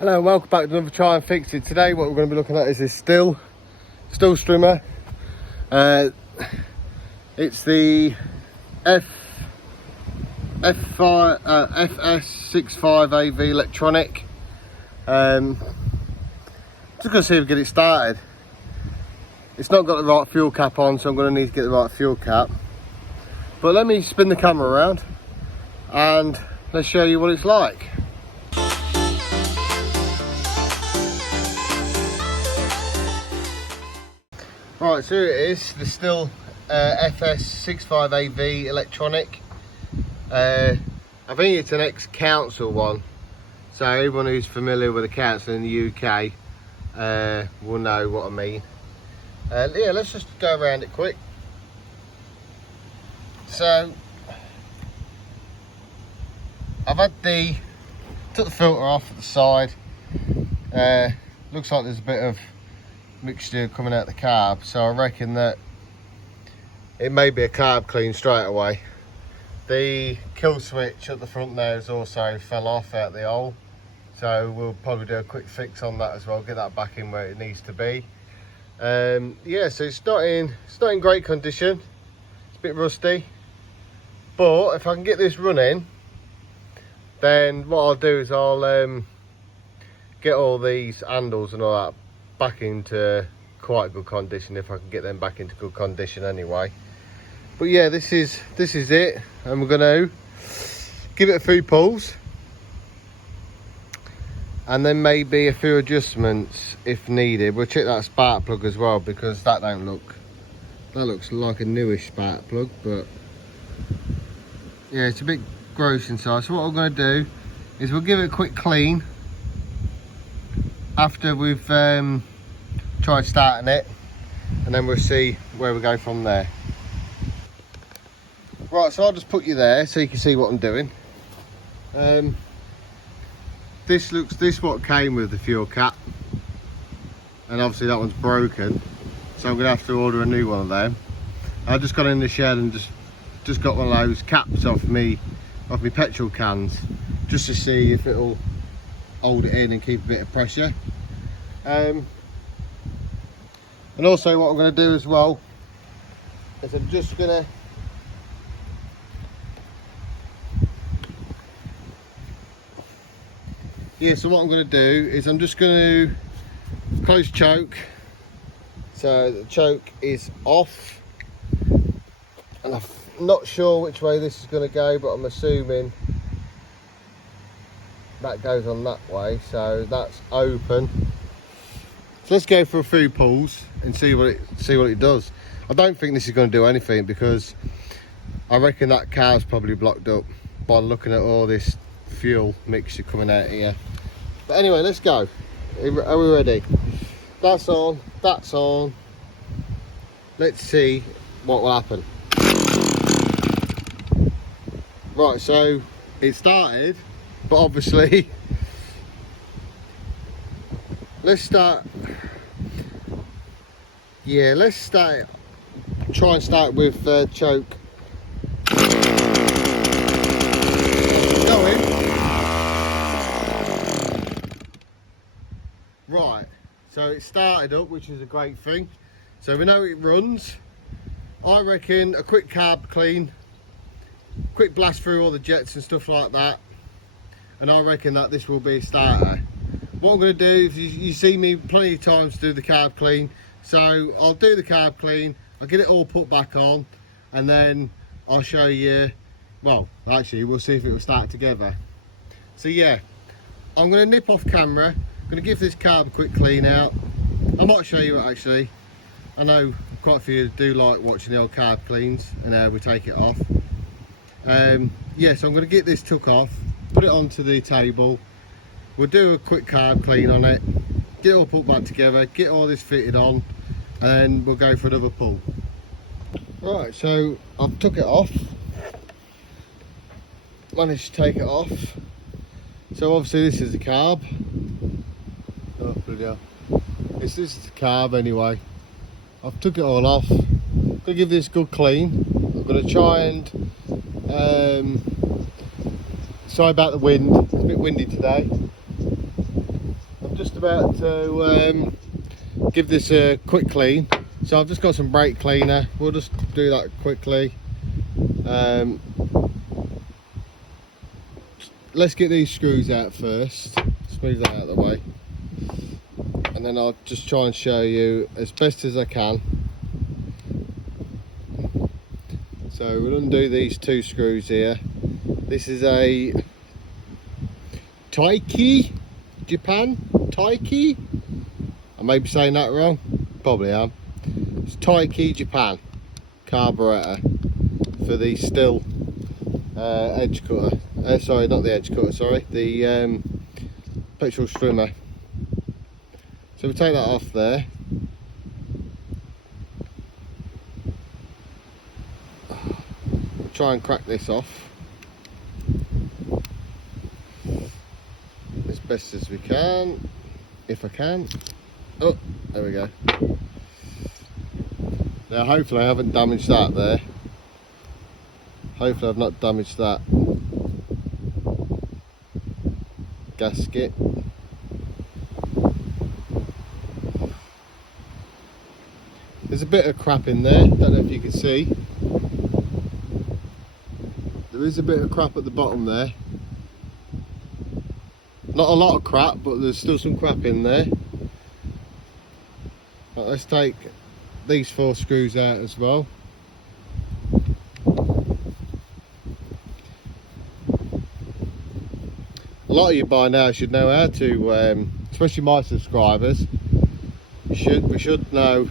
Hello and welcome back to another Try and Fix It. Today what we're going to be looking at is this Stihl strimmer. It's the FS65AV electronic. Just going to see if we get it started. It's not got the right fuel cap on, so I'm going to need to get the right fuel cap. But let me spin the camera around and let's show you what it's like. Right, so here it is, the Stihl FS65AV electronic. I think it's an ex-council one, so everyone who's familiar with the council in the UK will know what I mean. Yeah, let's just go around it quick. So I've took the filter off at the side. Looks like there's a bit of mixture coming out the carb, so I reckon that it may be a carb clean straight away. The kill switch at the front there has also fell off out the hole, so we'll probably do a quick fix on that as well, get that back in where it needs to be. Yeah, so it's not in great condition, it's a bit rusty, but if I can get this running, then what I'll do is I'll get all these handles and all that back into quite good condition, if I can get them back into good condition anyway. But yeah, this is it, and we're going to give it a few pulls and then maybe a few adjustments if needed. We'll check that spark plug as well, because that looks like a newish spark plug, but yeah, it's a bit gross inside. So what I'm going to do is we'll give it a quick clean after we've tried starting it, and then we'll see where we go from there. Right, so I'll just put you there so you can see what I'm doing. This what came with the fuel cap, and obviously that one's broken, so I'm gonna have to order a new one of them. I just got in the shed and just got one of those caps off me petrol cans, just to see if it'll hold it in and keep a bit of pressure. And also what I'm going to do as well is I'm just going to so what I'm going to do is I'm just going to close choke, so the choke is off, and I'm not sure which way this is going to go, but I'm assuming that goes on that way, so that's open. So let's go for a few pulls and see what it does. I don't think this is going to do anything, because I reckon that car's probably blocked up by looking at all this fuel mixture coming out here. But anyway, let's go. Are we ready? That's on, that's on. Let's see what will happen. Right, so it started, but obviously let's start try and start with choke going. Right, so it started up, which is a great thing, so we know it runs. I reckon a quick carb clean, quick blast through all the jets and stuff like that, and I reckon that this will be a starter. What I'm going to do is, you see me plenty of times do the carb clean, so I'll do the carb clean, I'll get it all put back on, and then I'll show you, well, actually we'll see if it will start together. So yeah, I'm going to nip off camera, I'm going to give this carb a quick clean out. I might show you it actually. I know quite a few do like watching the old carb cleans and how we take it off. Yeah, so I'm going to get this took off, put it onto the table. We'll do a quick carb clean on it, get it all put back together, get all this fitted on, and then we'll go for another pull. Right, so I've took it off, managed to take it off. So obviously this is the carb. Oh bloody hell. This is the carb anyway. I've took it all off. I'm gonna give this a good clean. I'm gonna try and sorry about the wind, it's a bit windy today. about to give this a quick clean. So I've just got some brake cleaner. We'll just do that quickly. Let's get these screws out first. Smooth that out of the way. And then I'll just try and show you as best as I can. So we'll undo these two screws here. This is a Taiki, Japan, Taiki. I may be saying that wrong, probably am. It's Taiki, Japan carburetor for the Stihl edge cutter. Sorry, not the edge cutter, sorry, the petrol strimmer. So we'll take that off there. Try and crack this off as best as we can, if I can. Oh, there we go. Now hopefully I haven't damaged that there. Hopefully I've not damaged that gasket. There's a bit of crap in there, don't know if you can see. There is a bit of crap at the bottom there. Not a lot of crap, but there's still some crap in there. Right, let's take these 4 screws out as well. A lot of you by now should know how to, especially my subscribers, we should know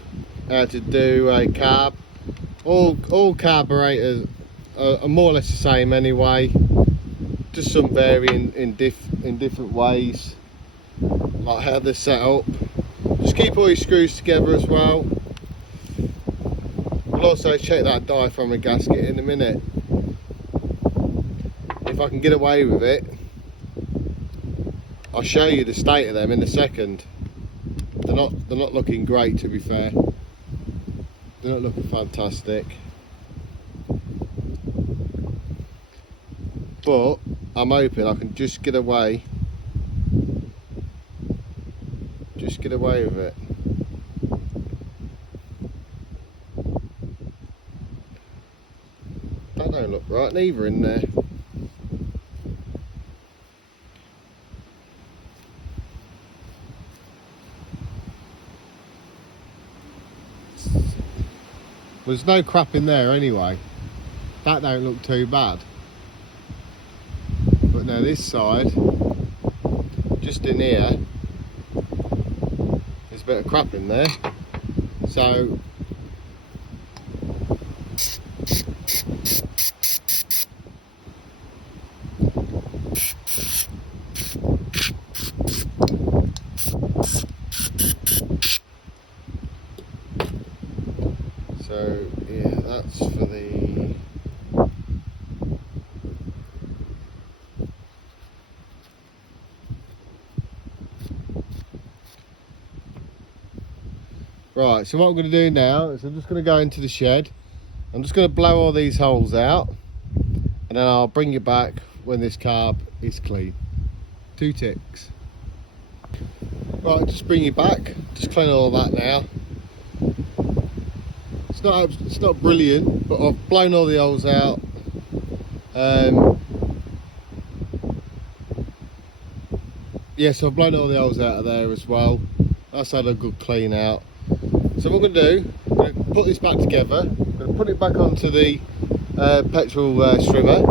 how to do a carb. All carburetors are more or less the same anyway, just some varying in different ways, like how they're set up. Just keep all your screws together as well. We'll also check that diaphragm and gasket in a minute. If I can get away with it, I'll show you the state of them in a second. They're not looking great, to be fair. They're not looking fantastic. But I'm hoping I can just get away with it. That don't look right neither in there. There's no crap in there anyway. That don't look too bad. But now this side, just in here, there's a bit of crap in there. So yeah, that's for the right. So what I'm going to do now is I'm just going to go into the shed. I'm just going to blow all these holes out, and then I'll bring you back when this carb is clean. 2 ticks. Right, just bring you back. Just clean all that now. It's not brilliant, but I've blown all the holes out. Yeah, so I've blown all the holes out of there as well. That's had a good clean out. So what I'm going to do, I'm going to put this back together. I'm going to put it back onto the petrol strimmer,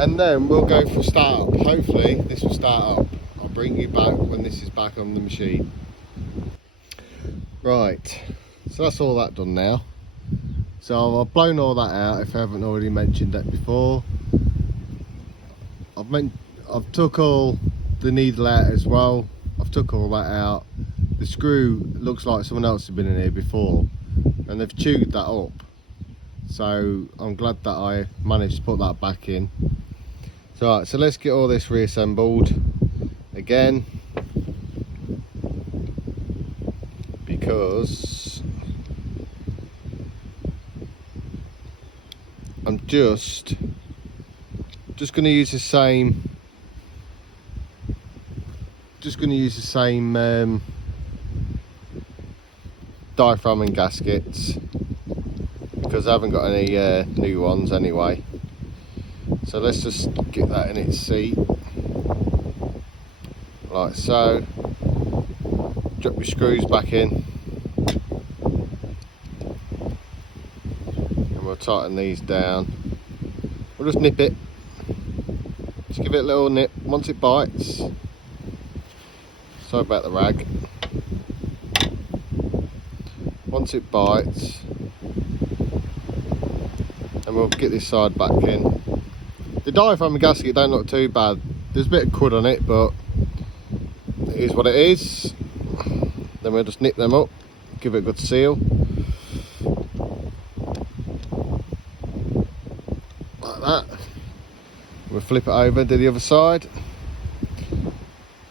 and then we'll go for start up. Hopefully this will start up. I'll bring you back when this is back on the machine. Right. So that's all that done now. So I've blown all that out, if I haven't already mentioned that before. I've took all the needle out as well. I've took all that out. The screw looks like someone else has been in here before, and they've chewed that up. So I'm glad that I managed to put that back in. So right, so let's get all this reassembled again, because I'm just going to use the same just going to use the same diaphragm and gaskets because I haven't got any new ones anyway. So let's just get that in its seat like so. Drop your screws back in and we'll tighten these down. We'll just nip it, just give it a little nip once it bites. Sorry about the rag. Once it bites, and we'll get this side back in. The diaphragm and gasket don't look too bad. There's a bit of crud on it, but it is what it is. Then we'll just nip them up, give it a good seal. Like that. We'll flip it over, do the other side.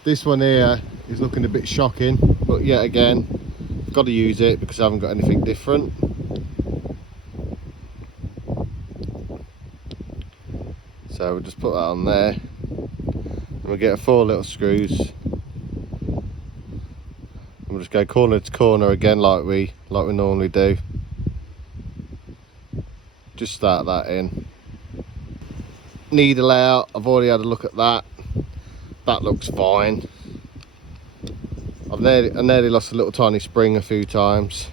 This one here is looking a bit shocking, but yet again, I've got to use it because I haven't got anything different. So we'll just put that on there, and we'll get 4 little screws. And we'll just go corner to corner again, like we normally do. Just start that in. Needle out. I've already had a look at that. That looks fine. I nearly lost a little tiny spring a few times.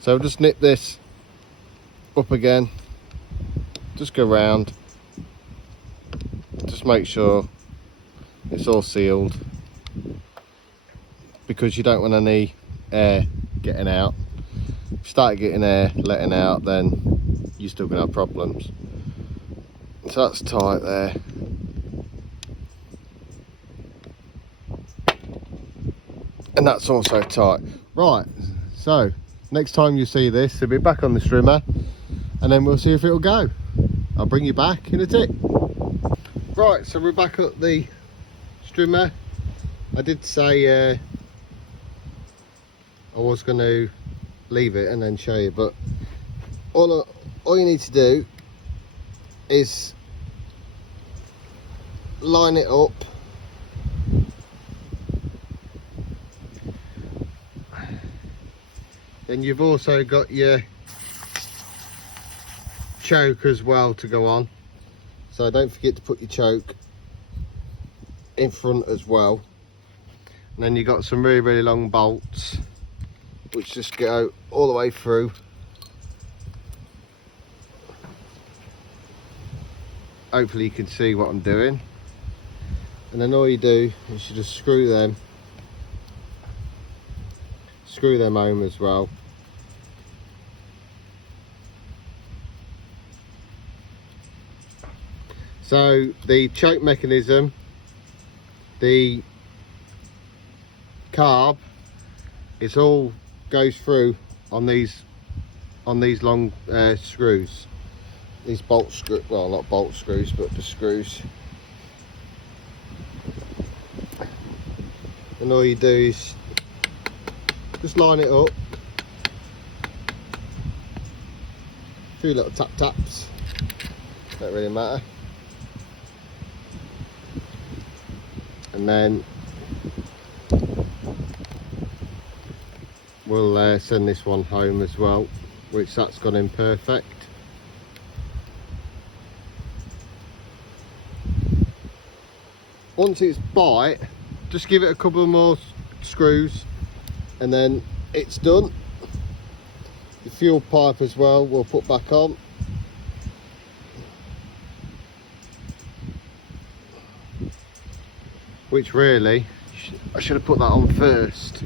So we'll just nip this up again. Just go round. Just make sure it's all sealed, because you don't want any air getting out. If you start getting air letting out, then you're still going to have problems. So that's tight there. And that's also tight. Right, so next time you see this, it'll be back on the strimmer, and then we'll see if it'll go. I'll bring you back in a tick. Right, so we're back at the strimmer. I did say I was going to leave it and then show you, but all you need to do is line it up. Then you've also got your choke as well to go on, so don't forget to put your choke in front as well. And then you've got some really long bolts which just go all the way through. Hopefully you can see what I'm doing. And then all you do is you just screw them home as well. So the choke mechanism, the carb, it all goes through on these long screws, these bolt screws. Well, not bolt screws, but the screws. And all you do is just line it up. A few little taps, don't really matter. And then we'll send this one home as well, which that's gone in perfect. Once it's bite, just give it a couple of more screws and then it's done. The fuel pipe as well we'll put back on. Which really, I should have put that on first.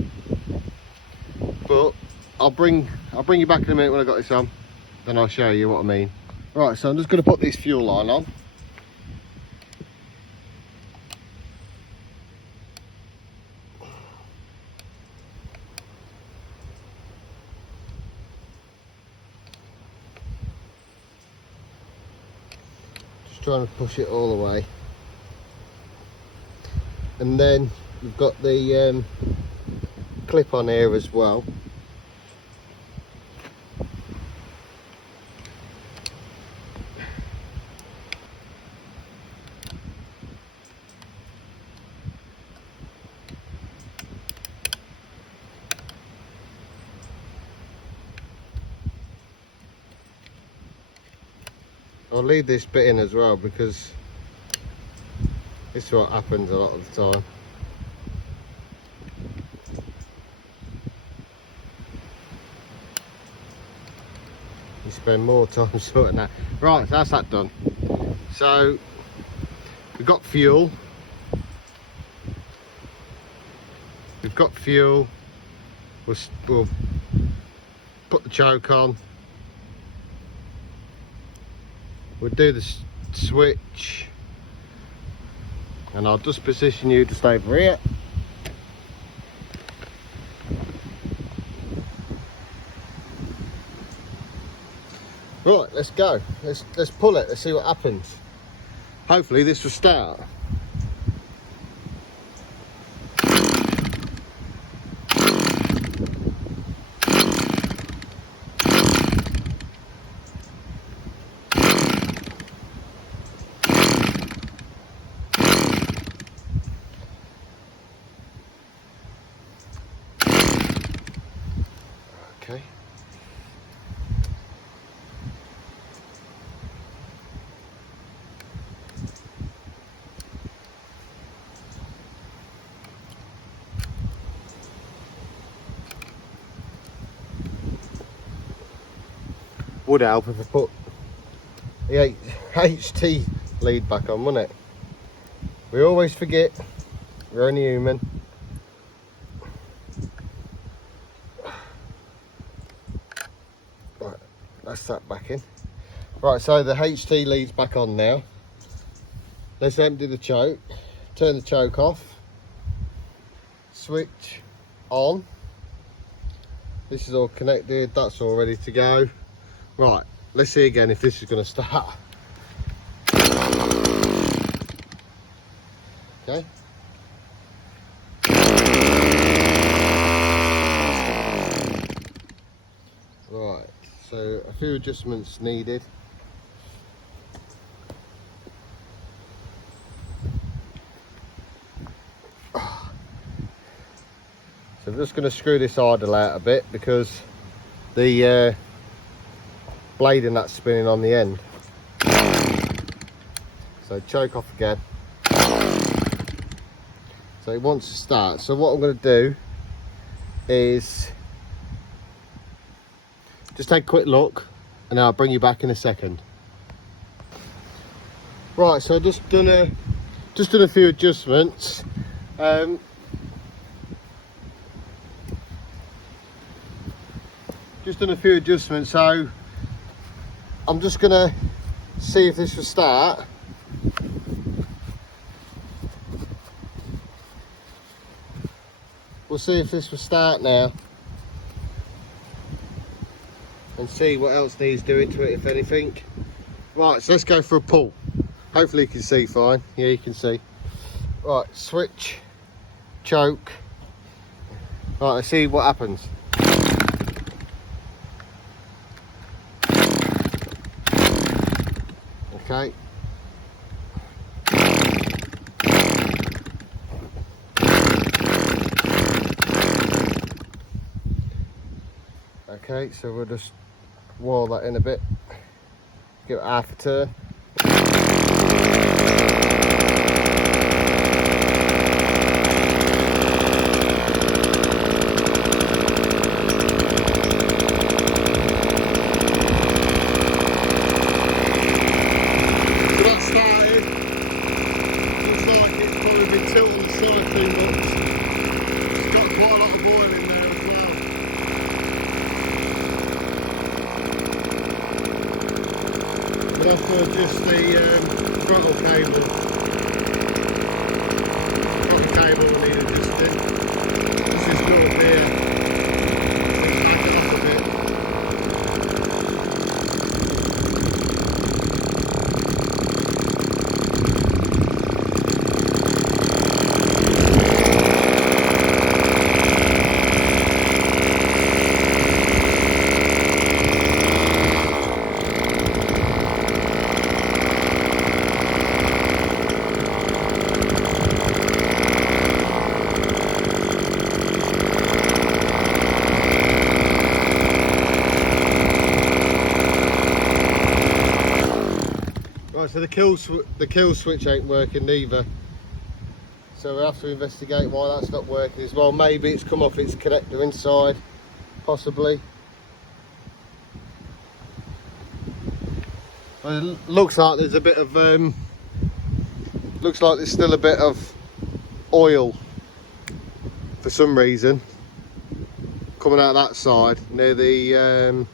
But I'll bring you back in a minute when I got this on, then I'll show you what I mean. Right, so I'm just going to put this fuel line on. Just trying to push it all the way. And then we've got the clip on here as well. I'll leave this bit in as well because this is what happens a lot of the time. You spend more time sorting that. Right, that's that done. So we've got fuel. We've got fuel. We'll put the choke on. We'll do the switch, and I'll just position you to stay over here. Right, let's go. Let's pull it. Let's see what happens. Hopefully this will start. Okay. Would help if I put the HT lead back on, wouldn't it? We always forget, we're only human. Right, that's that back in. Right, so the HT lead's back on now. Let's empty the choke, turn the choke off, switch on. This is all connected, that's all ready to go. Right, let's see again if this is going to start. Okay. Right, so a few adjustments needed. So I'm just going to screw this idle out a bit because the blade and that's spinning on the end. So choke off again. So it wants to start. So what I'm going to do is just take a quick look and I'll bring you back in a second. Right, so I've just done a few adjustments. Just done a few adjustments, so I'm just gonna see if this will start. We'll see if this will start now and see what else needs doing to it, if anything. Right, so let's go for a pull. Hopefully you can see fine. Yeah, you can see. Right, switch, choke. Right, let's see what happens. Okay. Okay, so we'll just wall that in a bit. Give it half a turn. Just the throttle cable. Throttle cable will need adjusting. This is good here. Back it up a bit. So the kill switch ain't working neither. So we'll have to investigate why that's not working as well. Maybe it's come off its connector inside, possibly. Well, it looks like there's a bit of looks like there's still a bit of oil for some reason coming out that side near the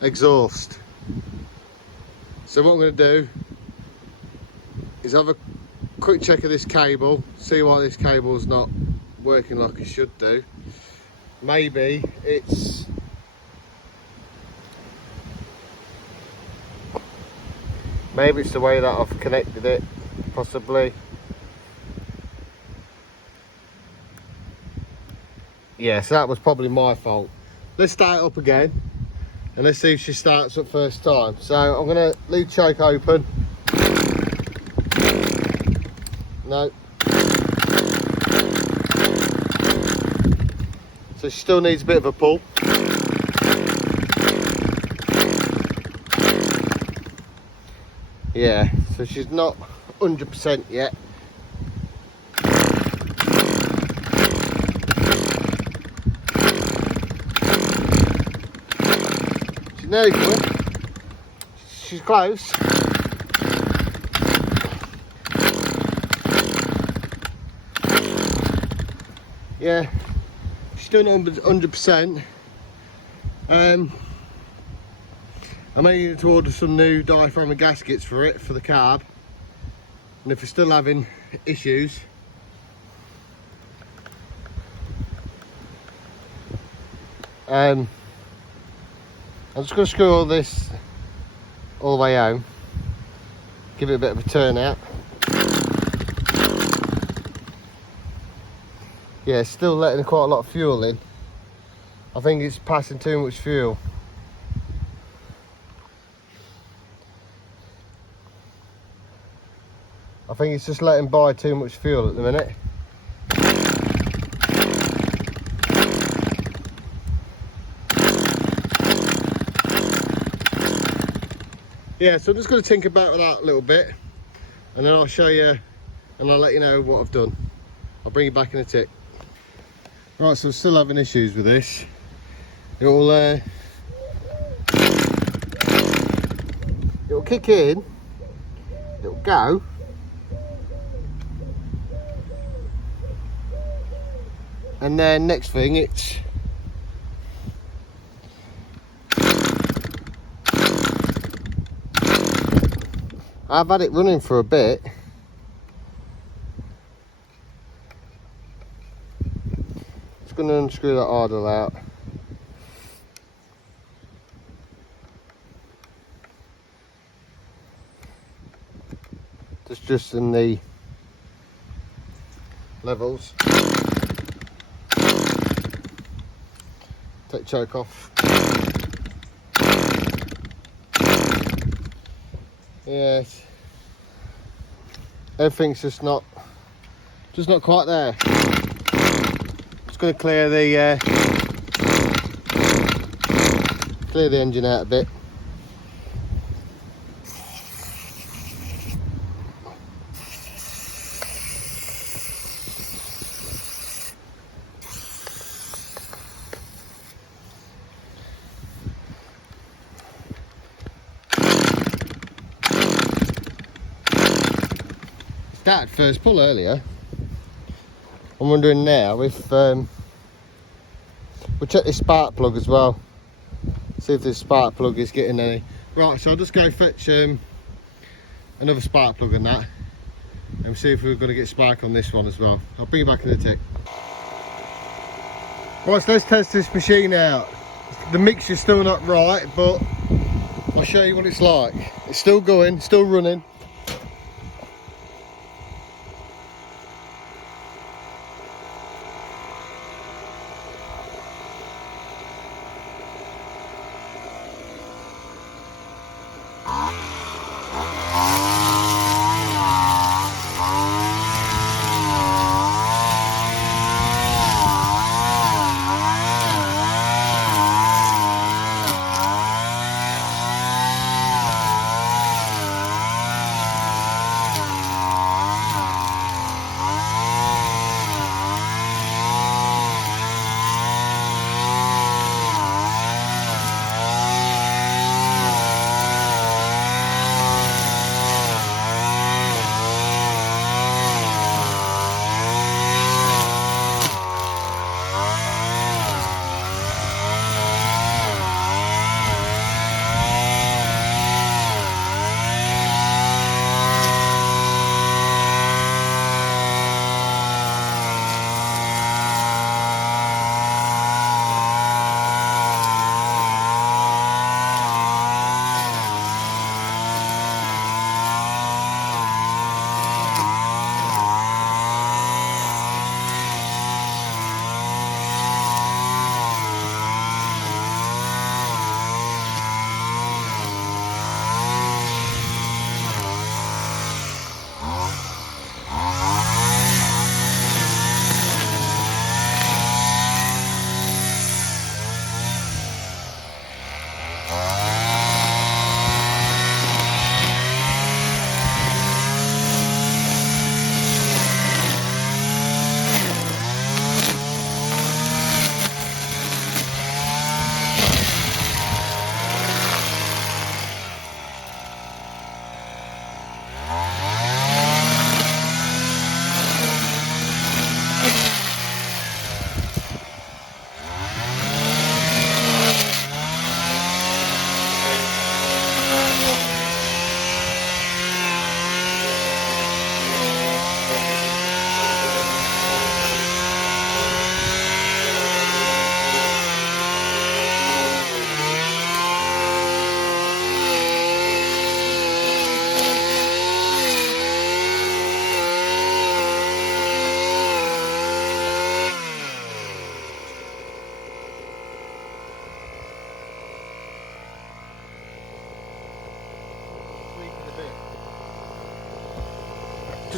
exhaust. So what I'm going to do is have a quick check of this cable, see why this cable's not working like it should do. Maybe it's the way that I've connected it, possibly. Yeah, so that was probably my fault. Let's start it up again and let's see if she starts up first time. So I'm going to leave choke open. No. So she still needs a bit of a pull. Yeah, so she's not 100% yet. She's nearly good. She's close. Yeah, she's doing it 100%. I may need to order some new diaphragm and gaskets for it, for the carb. And if we're still having issues, I'm just going to screw all this all the way home, give it a bit of a turn out. Yeah, it's still letting quite a lot of fuel in. I think it's passing too much fuel. I think it's just letting by too much fuel at the minute. Yeah, so I'm just going to tinker about with that a little bit and then I'll show you and I'll let you know what I've done. I'll bring you back in a tick. Right, so we're still having issues with this. It'll kick in, it'll go, and then next thing it's I've had it running for a bit. Just going to unscrew that idle out. Just in the levels. Take choke off. Yes. Everything's just not quite there. Just going to clear the engine out a bit. Started first pull earlier. I'm wondering now if we'll check this spark plug as well, see if this spark plug is getting any. Right, so I'll just go fetch another spark plug on that and see if we're going to get spark on this one as well. I'll bring you back in a tick. Right, so let's test this machine out. The mixture's still not right, but I'll show you what it's like. It's still going, still running.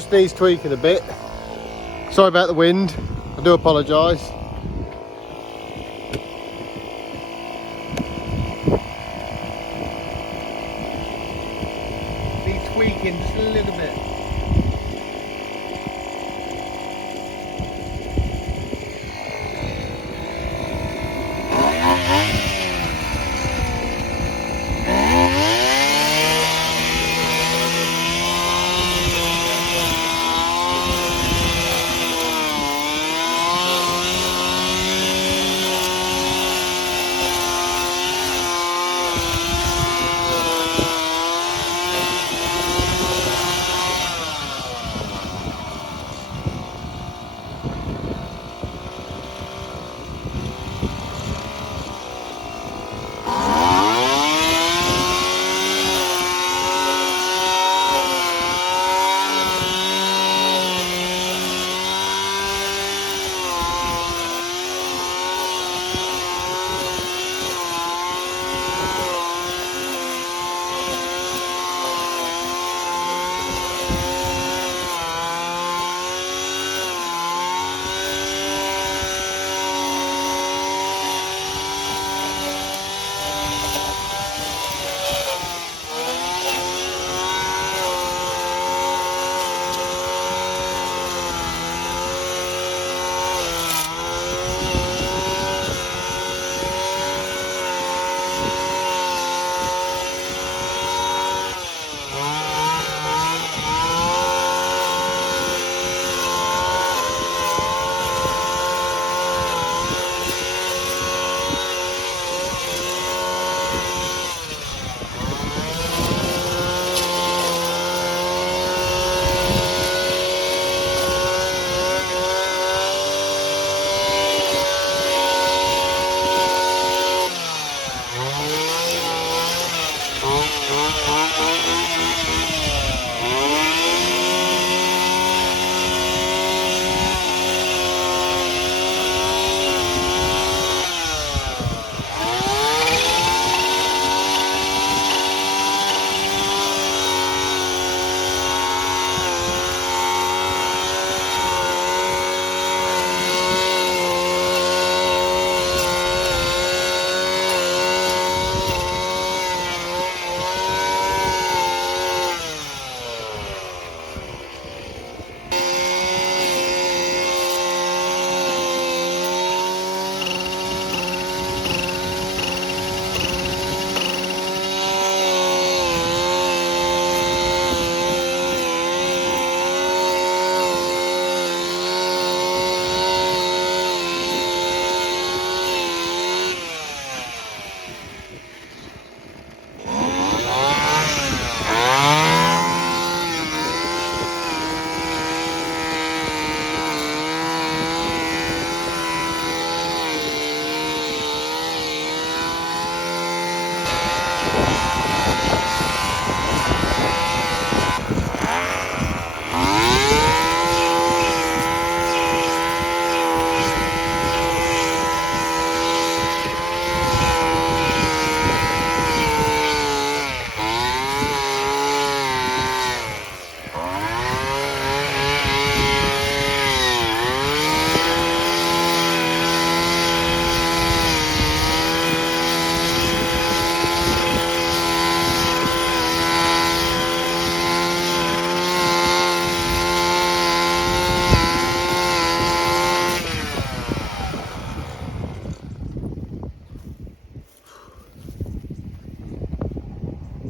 just needs tweaking a bit. Sorry about the wind, I do apologise. Needs tweaking just a little bit.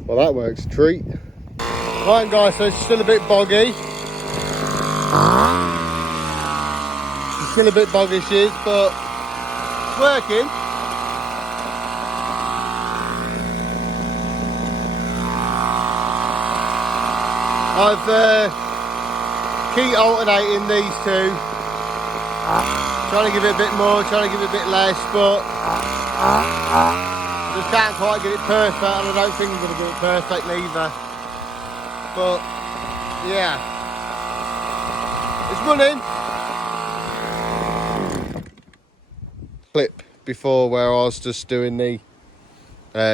Well, that works a treat. Right guys, so it's still a bit boggy. It's still a bit boggy, she is, but it's working. I've keep alternating these two, trying to give it a bit more, trying to give it a bit less, but just can't quite get it perfect, and I don't think I'm going to do it perfect either. But yeah, it's running. Clip before where I was just doing the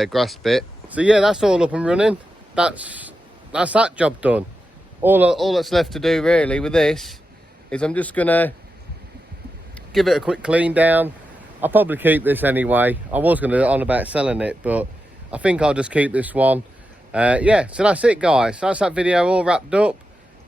grass bit. So yeah, that's all up and running. That's that job done. all that's left to do really with this is I'm just gonna give it a quick clean down. I'll probably keep this anyway. I was gonna on about selling it, but I think I'll just keep this one. Yeah, so that's it guys. That's that video all wrapped up.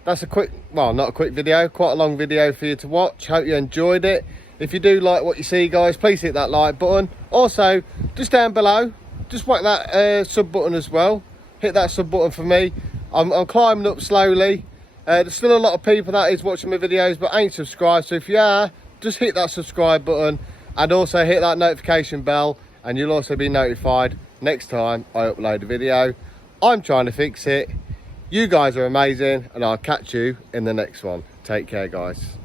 That's a quick, well, not a quick video, quite a long video for you to watch. Hope you enjoyed it. If you do like what you see guys, please hit that like button. Also, just down below, just whack that sub button as well. Hit that sub button for me. I'm climbing up slowly. There's still a lot of people that is watching my videos but ain't subscribed, so if you are, just hit that subscribe button and also hit that notification bell, and you'll also be notified next time I upload a video. I'm trying to fix it. You guys are amazing, and I'll catch you in the next one. Take care guys.